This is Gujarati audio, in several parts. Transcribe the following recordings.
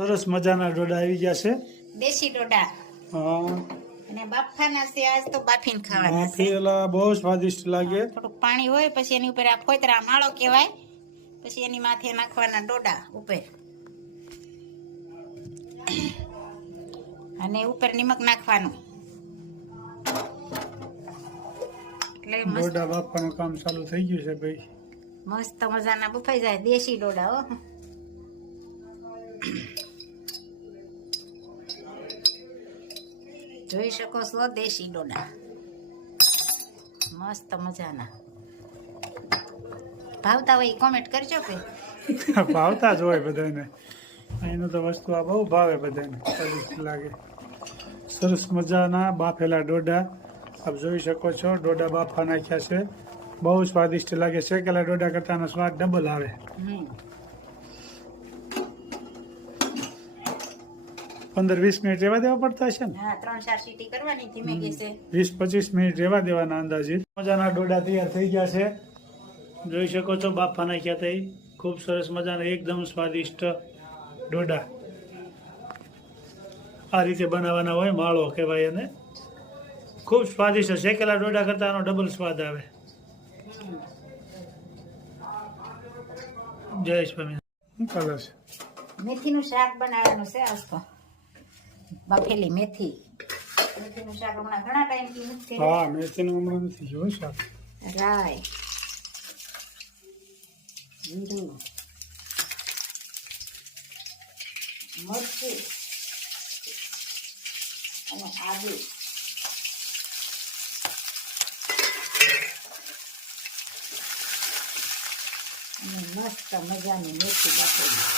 સરસ મજાના ડોડા આવી ગયા છે, દેશી ડોડા. હા, અને બાફાના છે, આજ તો બાફીને ખાવાના છે. બાફેલા બહુ સ્વાદિષ્ટ લાગે. થોડુંક પાણી હોય, પછી એની ઉપર આ ફોતરા માળો કહેવાય, પછી એની માથે નાખવાના ડોડા ઉપર, અને ઉપર નિમક નાખવાનું. એટલે મસ્ત ડોડા બાફવાનું કામ ચાલુ થઈ ગયું છે ભાઈ. મસ્ત મજાના બફાઈ જાય દેશી ડોડા. હો, જોઈ શકો છો દેશી ડોડા, મસ્ત મજાના. ભાવતા હોય કોમેન્ટ કરજો કે ભાવતા જ હોય બધાને. અહીંનું તો વસ્તુ આ બહુ ભાવે બધાને, સ્વાદિષ્ટ લાગે. સરસ મજાના બાફેલા ડોડા આપ જોઈ શકો છો. ડોડા બાફા નાખ્યા છે, બહુ સ્વાદિષ્ટ લાગે. શેકેલા ડોડા કરતાનો સ્વાદ ડબલ આવે. 15-20 મિનિટ રહેવા દેવા પડતા હશે ને? હા, 3-4 સીટી કરવાની ધીમે ગેસે. 20-25 મિનિટ રહેવા દેવાના અંદાજિત. મજાના ડોડા તૈયાર થઈ ગયા છે, જોઈ શકો છો. બાફા નાખ્યા થઈ, ખૂબ સરસ મજાના એકદમ સ્વાદિષ્ટ ડોડા. આ રીતે બનાવવાના હોય, માળો કહેવાય એને. ખૂબ સ્વાદિષ્ટ. શેકેલા ડોડા કરતા આનો ડબલ સ્વાદ આવે. જય સ્વામી. શું કલર છે? મેથીનું શાક બનાવવાનું છે આજ તો. બાફેલી મેથીનું શાક હમણાં ઘણા ટાઈમથી નથી. હા, મેથીનું હમણાં નથી જોયું શાક. રાય, જીરું, મરચું અને આદુ. અને મસ્ત મજાની મેથી બાફેલી.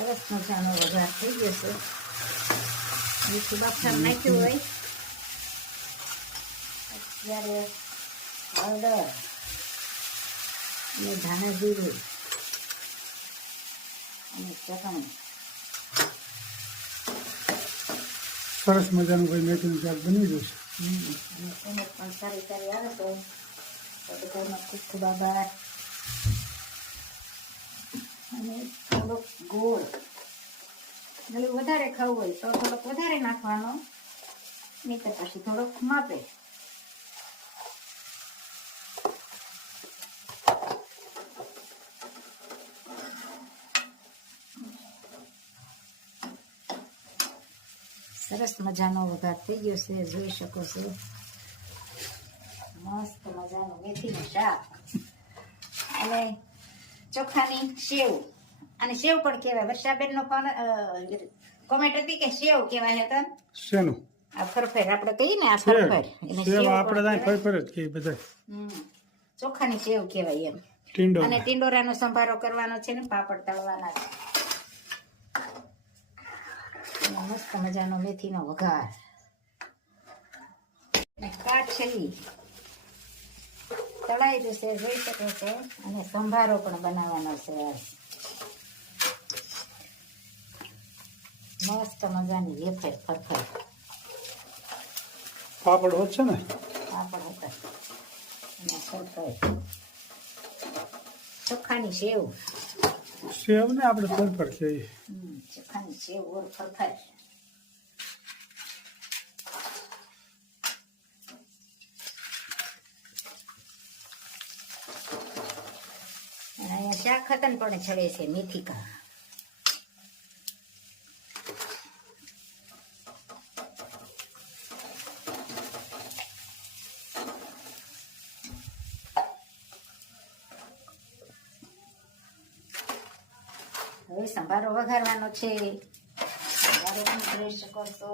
સરસ મજાનો વઘાર થઈ ગયો છે. મીઠું બાફા નાખ્યું હોય, અત્યારે હળદર અને ધાણા જીરું અને ચટણી. સરસ મજાનું કોઈ મેથીનું શાક બની ગયું છે. અને કોમેન્ટ પણ સારી સારી આવે તો બધાનો ખૂબ ખૂબ આભાર. અને થોડોક ગોળ, એટલે વધારે ખાવું હોય તો થોડોક વધારે નાખવાનો, નહીં તો પછી થોડોક માપે. સરસ મજાનો વઘાર થઈ ગયો છે, જોઈ શકો છો. મસ્ત મજાનું મેથીનું શાક અને ચોખાની સેવ. અને સેવ પણ કહેવાય. વર્ષાબેન નો કોમેન્ટ હતી કે સેવ કહેવાય હતા. શેનું? આ ફરફર આપણે કહીએ ને, આ ફરફર એને સેવ આપણે ત્યાં ફરફર જ કહીએ બધા. ચોખાની સેવ કહેવાય એમ. ટીંડો અને ટીંડોરાનો સંભારો કરવાનો છે ને, પાપડ તળવાના છે. મસ્ત મજાનો મેથીનો વઘાર અને કાચલી તળાઈ જશે, જોઈ શકો છો. અને સંભારો પણ બનાવવાનો છે. મસ્ત મજાની વેફર ફરફર. પાપડ હોત છે ને? પાપડ હતા અને ફરફર. ચોખાની સેવ. સેવ ને આપણે ફરફર કહીએ. ચોખાની સેવ ઓર ફરફર. અહીંયા શાક ખતન પણ છડે છે, મેથી કા. હવે સંભારો વઘારવાનો છે. સંભારો પણ જોઈ શકો છો.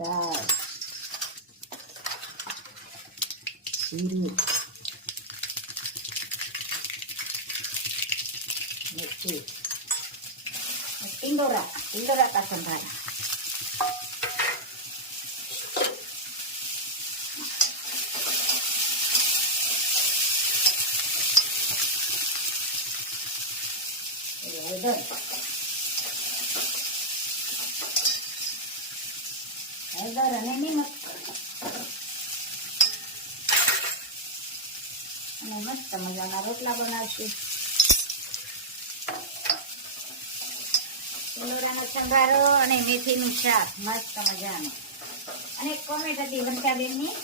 રાઈ, જીરું, મેથી, टिंडोरा टिंडोरा का संभारा હળદર અને નિમક અને મસ્ત મજાના રોટલા બનાવશું. ટીંડોરાનો સંભારો અને મેથીનું શાક મસ્ત મજાનું. અને કોમેન્ટ હતી વંટાબેનની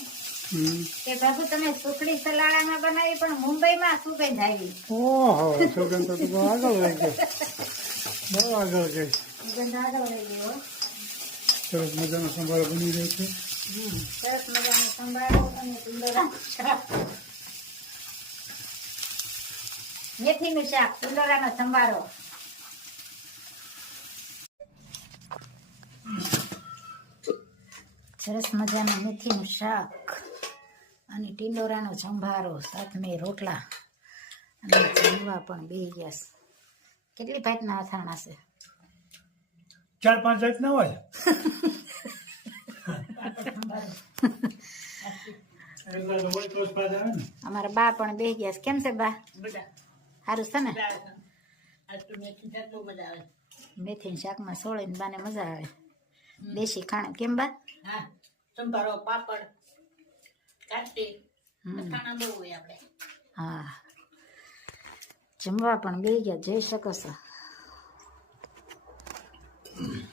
કે બાબુ તમે સુખડી સલાડામાં બનાવી પણ મુંબઈમાં સુગંધ આવી. ઓહો સુગંધ તો બહુ આગળ રહી ગઈ, બહુ આગળ ગઈ. સુગંધ આગળ રહી ગઈ હો. સરસ મજાનો સંભારો બની રહ્યો છે. સરસ મજાનો સંભારો અને ટીંડોરાનું શાક, મેથીનું શાક, ટીંડોરાનો સંભારો. સરસ મજાનું મેથીનું શાક અને ટીંડોરાનો સંભારો, સાથે રોટલા અને જમવા પણ બેસી ગયા. કેટલી ભાતના અથાણા છે? 4-5 જાતના હોય. એટલા તો હોય તો જ સ્વાદ આવે ને. અમારા બા પણ બેસી ગયા છે. કેમ છે બા? સારું છે ને? મેથીના શાકમાં સોળીને બાને મજા આવે. દેશી ખાણું. કેમ બા? સંભારો, પાપડ, કાચી, અથાણા બહુ હોય આપણે. હા, જમવા પણ બેસી ગયા. જઈ શકો છો.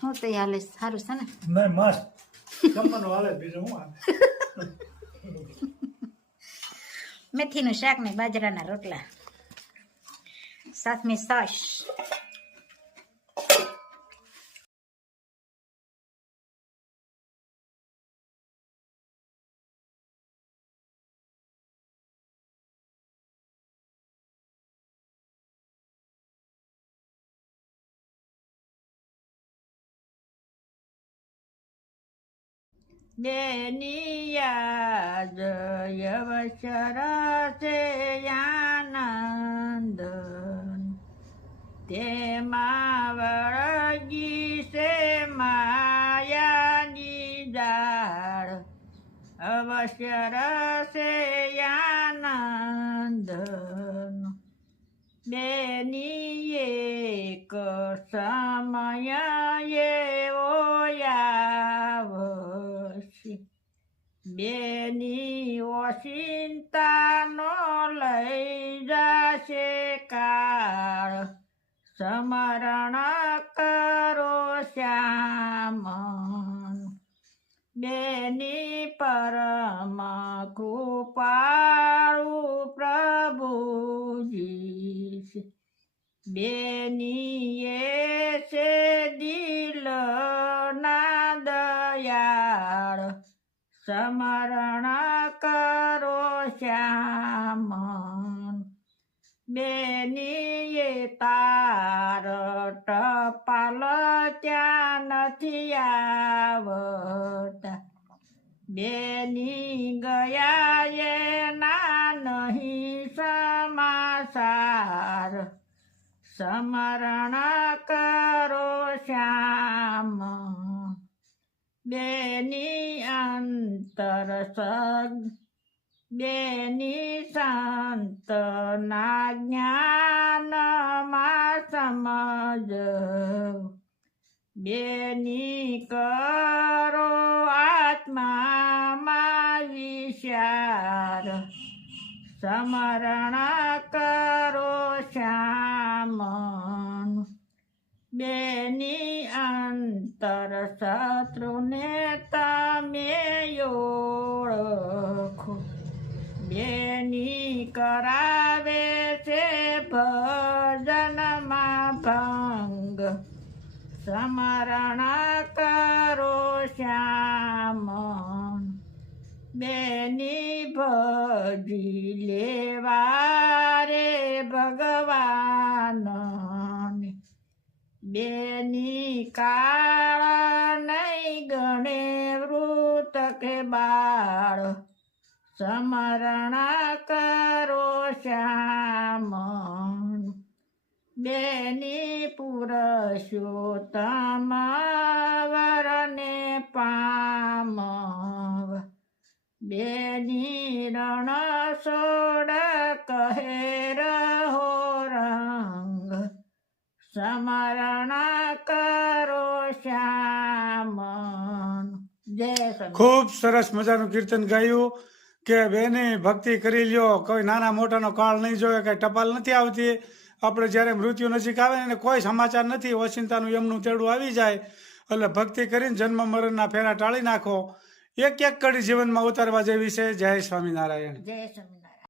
હું તો હાલે સારું છે ને? નહીં મસ્ત જમવાનું હાલે, બીજું શું હાલે. મેથીનું શાક ને બાજરાના રોટલા, સાથમાં છાશ. બેની યાદ અવસર છે આનંદ, તેમાં વળગી છે માયાની દાળ. અવસર છે આનંદ, બેની એક સમય એવો આવશે, બેની ઓચિંતાનો લઈ જશે કાળ. સ્મરણ કરો શ્યામ, બેની પરમ કૃપાળુ પ્રભુજી. બેની એ છે દિલના દયાળ. સ્મરણ કરો શ્યામ, બેની એ તાર ટપાલ ત્યાં નથી આવતા. બેની ગયા એના નહીં સમાચાર. સ્મરણ કરો શ્યામ, બેની અંતર સગ, બેની સંતના જ્ઞાનમાં સમજ. બેની કરો આત્મામાં વિચાર. સ્મરણ કરો શ્યામ, બેની અંતર શત્રુને તમે ઓળખો. બેની કરાવે છે ભજનમાં ભંગ. સ્મરણ કરો શ્યામ, બેની ભજી લેવા રે ભગવાન. બેની કાળ નહીં ગણે વૃત કે બાળ. સ્મરણ કરો શ્યામ, બેની પુરુષોત્તમ વરને પામવ. બેની રણ છોડ કહે રહો રંગ. સમરણ કરો શ્યામ. જય સ્વામી. ખૂબ સરસ મજાનું કીર્તન ગાયું કે બેને ભક્તિ કરી લ્યો, કોઈ નાના મોટાનો કાળ નહીં જોવે, કઈ ટપાલ નથી આવતી. આપણે જ્યારે મૃત્યુ નજીક આવે ને એને કોઈ સમાચાર નથી, ઓચિંતાનું એમનું તેડું આવી જાય. એટલે ભક્તિ કરીને જન્મ મરણના ફેરા ટાળી નાખો. એક એક કડી જીવનમાં ઉતારવા જેવી છે. જય સ્વામિનારાયણ. જય સ્વામી.